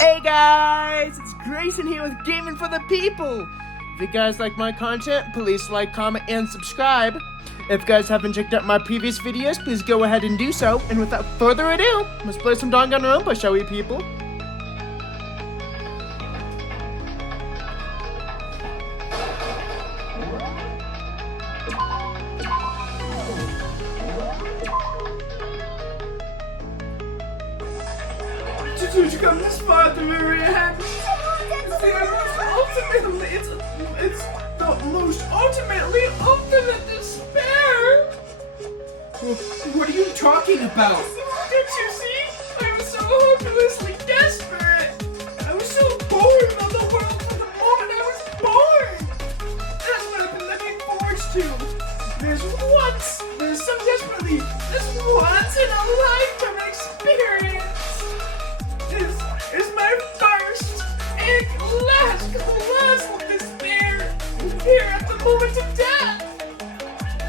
Hey guys, it's Grayson here with Gaming for the People. If you guys like my content, please like, comment, and subscribe. If you guys haven't checked out my previous videos, please go ahead and do so. And without further ado, let's play some Danganronpa, shall we, people? Did you come this far to very happy? It's the most ultimately ultimate despair! What are you talking about? Did you see? I was so hopelessly desperate! I was so bored of the world from the moment I was born! That's what I've been looking forward to! There's so desperately, this once in a lifetime experience! This is my first and last colossal despair here at the moment of death.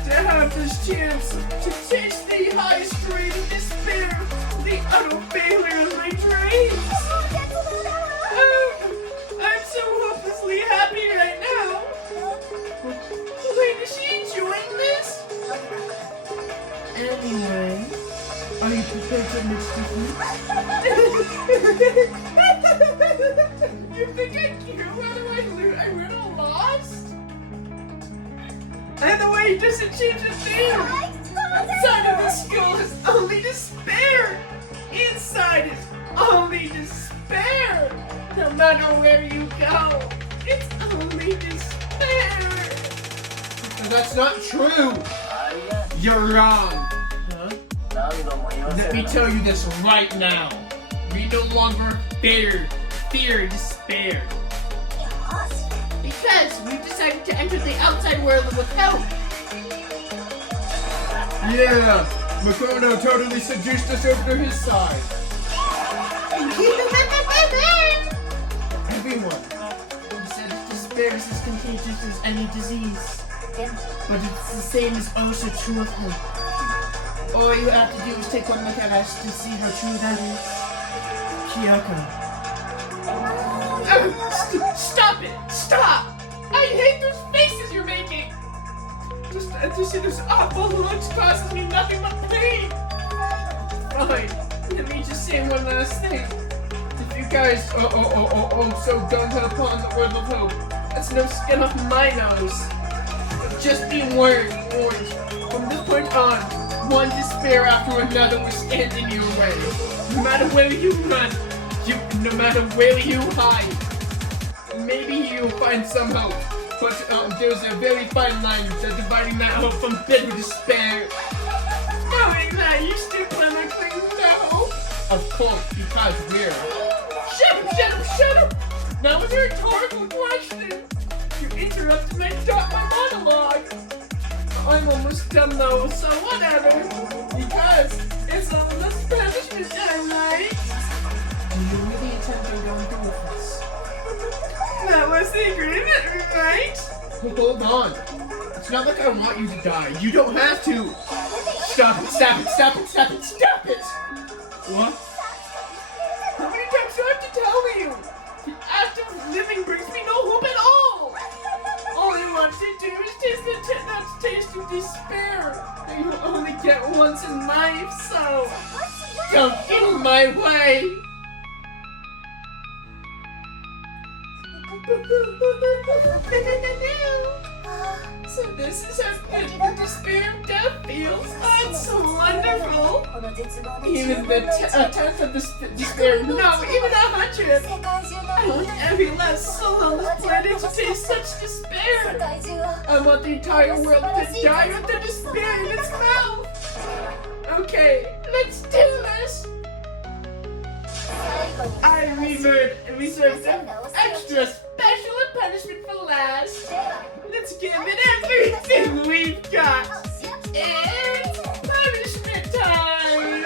To have this chance to taste the highest grade of despair, the utter failure of my dreams. I'm so hopelessly happy right now. Wait, is she enjoying this? Anyway, are you prepared to admit You think I care whether I win or lost? And the way he doesn't change a thing! Outside of the skull is only despair! Inside is only despair! No matter where you go, it's only despair! That's not true! You're wrong! Huh? Let me tell you this right now. We no longer fear despair. Because we've decided to enter the outside world with help. Yeah, Makoto totally seduced us over to his side. Everyone says despair is as contagious as any disease. But it's the same as also true of hope. All you have to do is take one look at us to see how true that is. Kyoko. Stop it! Stop! I hate those faces you're making! Just to see those awful looks causes me nothing but pain! Fine, let me just say one last thing. If you guys so gung-ho upon the world of hope, that's no skin off my nose. But just be warned. From this point on, one despair after another will stand in your way. No matter where you run, no matter where you hide. Maybe you'll find some hope, but there's a very fine line dividing that hope from bitter despair. Knowing that, you still plan on clinging to that hope? Of course, because we're... Shut up! That was a rhetorical question! You interrupted my monologue! I'm almost done though, so whatever. Because it's almost punishment time, right? Do you really intend on going through with this? That was the agreement, right? Hold on. It's not like I want you to die. You don't have to. Stop it! What? How many times do I have to tell you? The act of living brings me no hope at all. All you want to do is taste that taste of despair that you only get once in life, so don't get in my way. So this is how good the despair of death feels. Oh, it's so wonderful. Even the 10th of despair, no, even 100. I want every last soul on this planet to taste such despair. I want the entire world to die with the despair in its mouth. Okay, let's do this. I reserved an extra special punishment for last. Let's give it everything we've got. It's punishment time!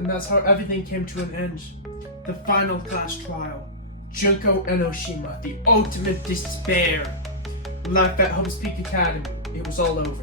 And that's how everything came to an end. The final class trial. Junko Enoshima, the ultimate despair. Life at Hope's Peak Academy. It was all over.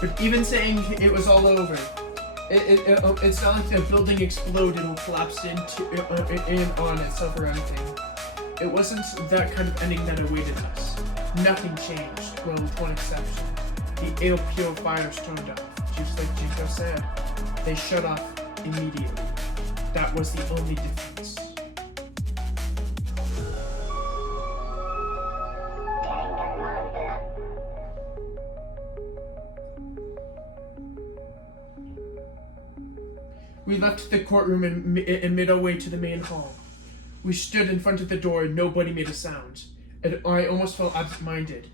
But even saying it was all over, it's not like the building exploded or collapsed in on itself or anything. It wasn't that kind of ending that awaited us. Nothing changed, well, with one exception. The AOPO fires turned off, just like Jinko said. They shut off immediately. That was the only difference. We left the courtroom and made our way to the main hall. We stood in front of the door and nobody made a sound. And I almost felt absent-minded.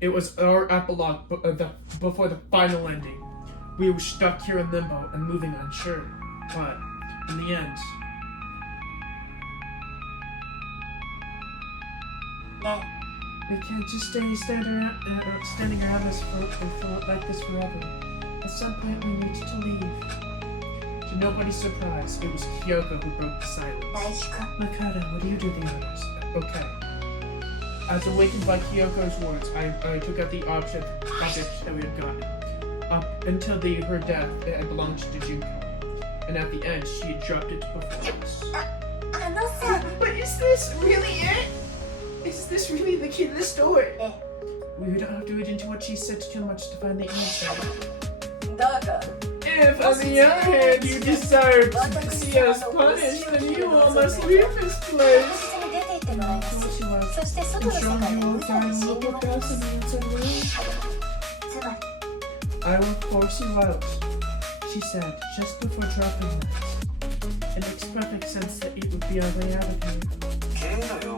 It was our epilogue before the final ending. We were stuck here in limbo and moving unsure. But, in the end... We can't just standing around this like this forever. At some point we need to leave. To nobody's surprise, it was Kyoko who broke the silence. Makoto, what do you do the honors? Okay. As awakened by Kyoko's words, I took out the object that we had gotten. Up until her death, it had belonged to Junko. And at the end, she had dropped it before us. But is this really it? Is this really the key to the story? We don't have to read into what she said too much to find the answer. If, on the other hand, you desire to see us punished, then you all must leave this place. I will force you out, she said, just before dropping that. It makes perfect sense that it would be our way out of here.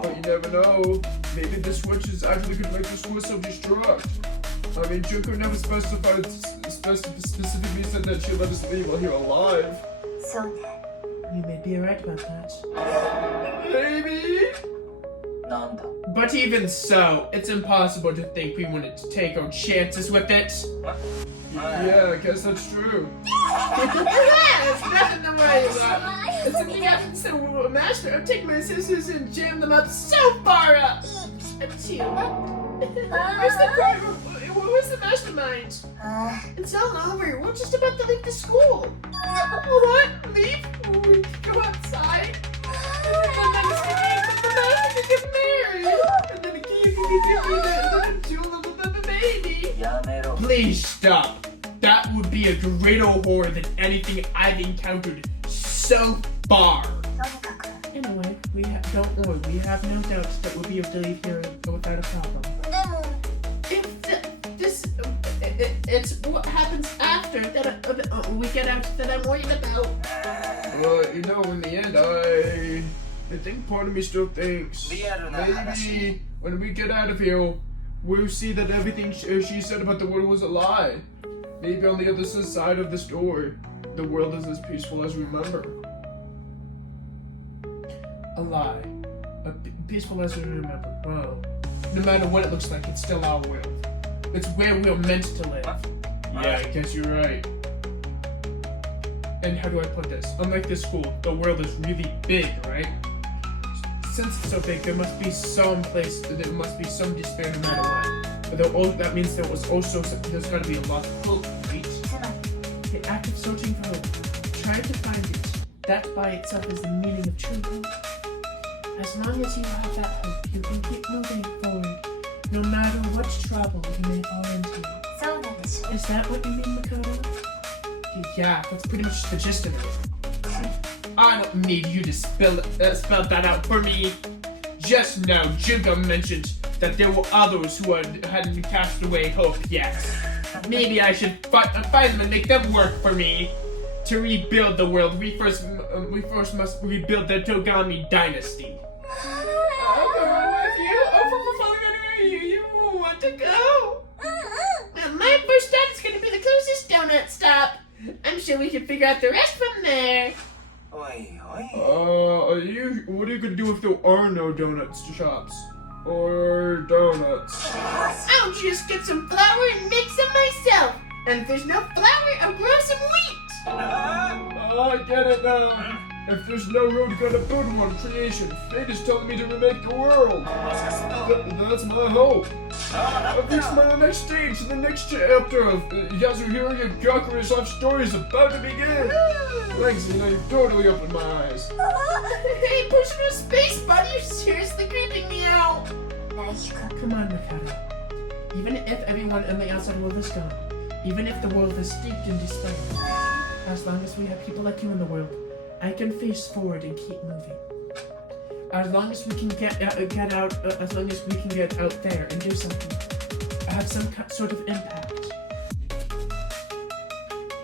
But you never know. Maybe the switch is actually going to make the school self-destruct. I mean, Junko never specifically said that she'll let us leave while you're alive. You may be right about that. Maybe. But even so, it's impossible to think we wanted to take our chances with it. Yeah, I guess that's true. There's nothing to worry about. It's in the absence of a master, I'll take my scissors and jam them up so far up. Where's the mastermind? It's all over. We're just about to leave the school. What? Leave? We go outside? And then we get married. And then you give me the baby. Please stop. That would be a greater horror than anything I've encountered so far. Anyway, don't worry. We have no doubts that we'll be able to leave here without a problem. It's what happens after that we get out that I'm worried about. Well, you know, in the end, I think part of me still thinks maybe when we get out of here, we'll see that everything she said about the world was a lie. Maybe on the other side of this door, the world is as peaceful as we remember. A lie. Peaceful as we remember. Well, no matter what it looks like, it's still our world. It's where we're meant to live. Yeah, I guess you're right. And how do I put this? Unlike this school, the world is really big, right? Since it's so big, there must be some despair no matter what. But that means there's got to be a lot of hope, right? The act of searching for hope, trying to find it, that by itself is the meaning of true hope. As long as you have that hope, you can keep moving forward, no matter what trouble you may fall into. Is that what you mean, Makoto? Yeah, that's pretty much the gist of it. I don't need you to spell that out for me. Just now, Junko mentioned that there were others who hadn't cast away hope yet. Maybe I should find them and make them work for me. To rebuild the world, we first must rebuild the Togami dynasty. I'll go with you. then we can figure out the rest from there. What are you gonna do if there are no donuts shops? Or donuts? I'll just get some flour and make some myself. And if there's no flour, I'll grow some wheat. I get it now. If there's no road, gotta build one. Creation. Fate is telling me to remake the world. That's my hope. I've reached my next stage, the next chapter of Yasuhiro Gakura's life story is about to begin. Thanks, you've totally opened my eyes. Hey, personal space, buddy, you're seriously creeping me out. Come on, Mikado. Even if everyone in the outside world is gone, even if the world is steeped in despair, as long as we have people like you in the world, I can face forward and keep moving. As long as we can get out, as long as we can get out there and do something, have some sort of impact.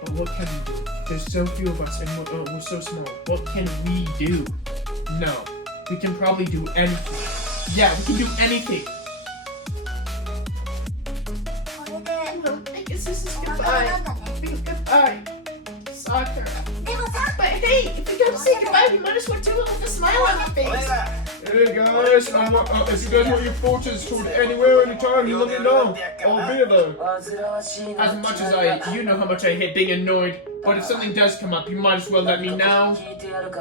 But what can we do? There's so few of us and we're so small. What can we do? No, we can probably do anything. Yeah, we can do anything. Well, I guess this is goodbye. Goodbye. Soccer. But hey, if we gotta say goodbye, we might as well do it with a smile on our face. Hey guys, if you guys want your fortunes told anywhere, anytime, you let me know. I'll be there. As much as you know how much I hate being annoyed, but if something does come up, you might as well let me know.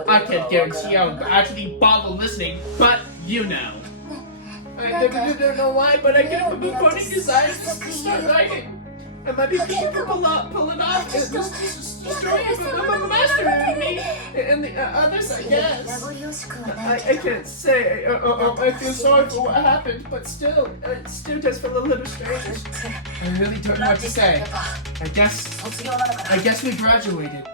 I can't guarantee I'll actually bother listening, but you know. I don't know why, but I get a burning desire to start writing. I might be able to pull it off. This story of a master and me and the others, I guess. I can't say. I feel sorry for what happened, but still, it still does feel a little strange. I really don't know what to say. I guess we graduated.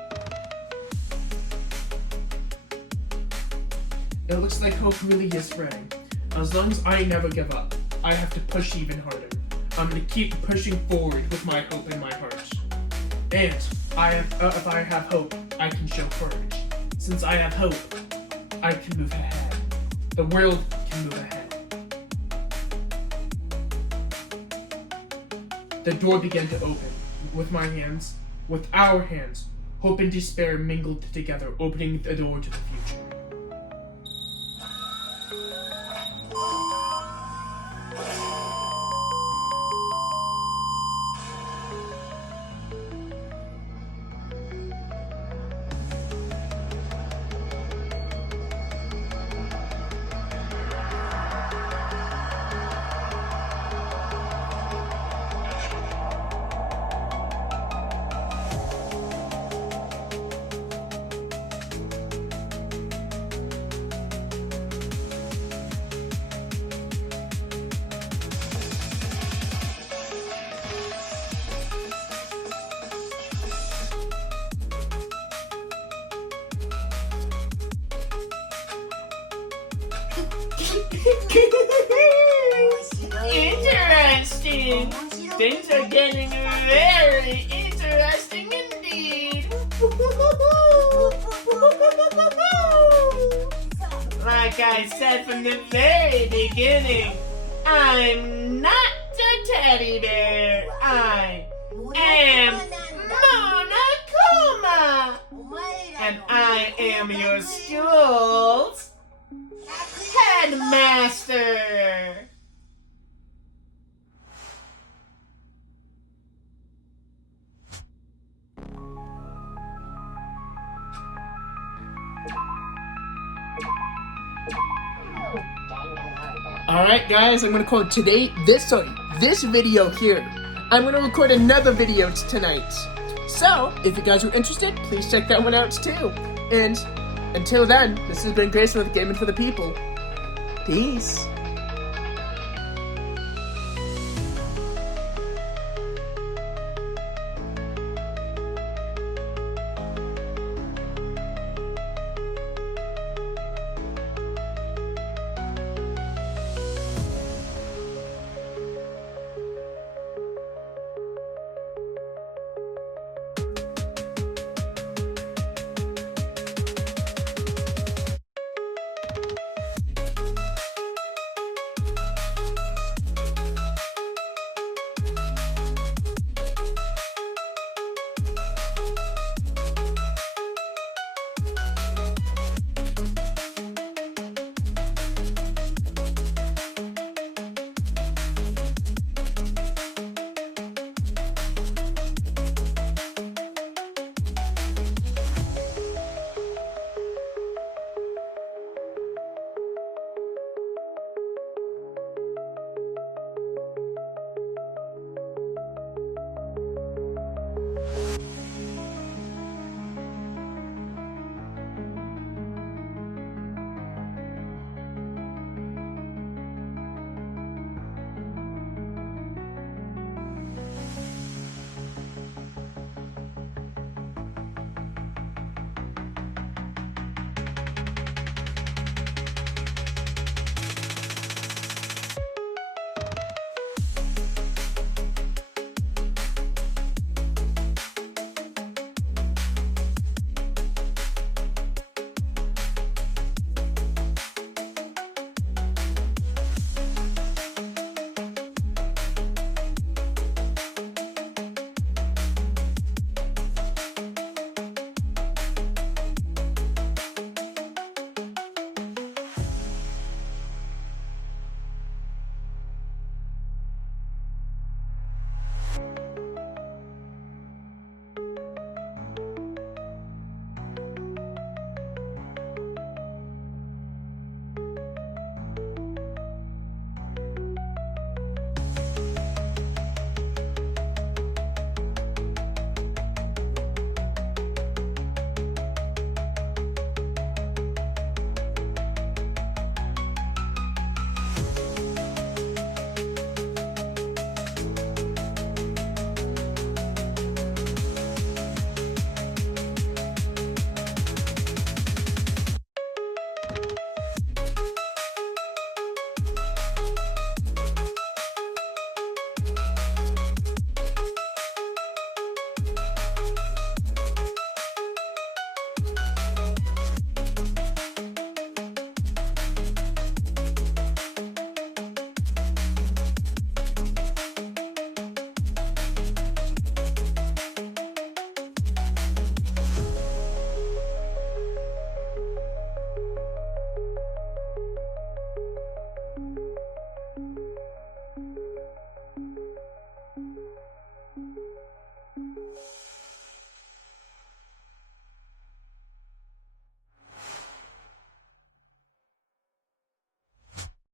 It looks like hope really is spreading. As long as I never give up, I have to push even harder. I'm gonna keep pushing forward with my hope in my heart. And if I have hope, I can show courage. Since I have hope, I can move ahead. The world can move ahead. The door began to open. With our hands, hope and despair mingled together, opening the door to the future. Interesting. Things are getting very interesting indeed. Like I said from the very beginning, I'm not a teddy bear. I am Monokuma. And I am your school's headmaster. Alright guys, I'm gonna call this video here. I'm gonna record another video tonight. So, if you guys are interested, please check that one out too. And until then, this has been Grayson with Gaming for the People. Peace.